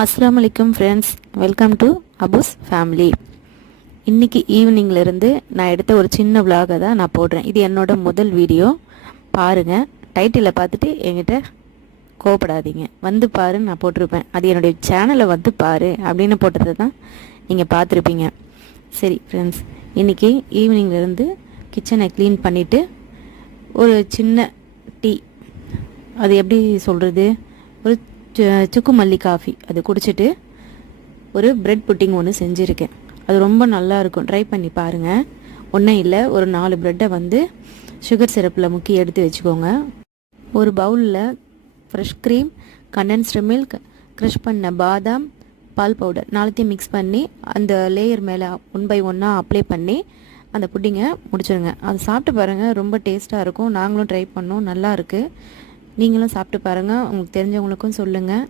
அஸ்ஸலாமு அலைக்கும் friends, welcome to அபுஸ் family. இன்றைக்கி ஈவினிங்லேருந்து நான் எடுத்த ஒரு சின்ன விலாகை தான் நான் போடுறேன். இது என்னோட முதல் வீடியோ. பாருங்கள், டைட்டிலை பார்த்துட்டு என்கிட்ட கோவப்படாதீங்க. வந்து பாருன்னு நான் போட்டிருப்பேன். அது என்னுடைய சேனலை வந்து பாரு அப்படின்னு போட்டதை தான் நீங்கள் பார்த்துருப்பீங்க. சரி ஃப்ரெண்ட்ஸ், இன்றைக்கி ஈவினிங்லேருந்து கிச்சனை க்ளீன் பண்ணிவிட்டு ஒரு சின்ன டீ, அது எப்படி சொல்கிறது, ஒரு சுக்கு மல்லி காஃபி அது குடிச்சிட்டு ஒரு பிரெட் புட்டிங் ஒன்று செஞ்சுருக்கேன். அது ரொம்ப நல்லாயிருக்கும், ட்ரை பண்ணி பாருங்கள். ஒன்றும் இல்லை, ஒரு 4 ப்ரெட்டை வந்து சுகர் சிரப்பில் முக்கி எடுத்து வச்சுக்கோங்க. ஒரு பவுலில் fresh cream, condensed milk, crush பண்ண பாதாம், பால் பவுடர் 4த்தையும் மிக்ஸ் பண்ணி அந்த லேயர் மேலே 1 பை 1 அப்ளை பண்ணி அந்த புட்டிங்கை முடிச்சிடுங்க. அது சாப்பிட்டு பாருங்கள், ரொம்ப டேஸ்ட்டாக இருக்கும். நாங்களும் ட்ரை பண்ணோம், நல்லா இருக்குது. நீங்களும் சாப்பிட்டு பாருங்கள், உங்களுக்கு தெரிஞ்சவங்களுக்கும் சொல்லுங்கள்.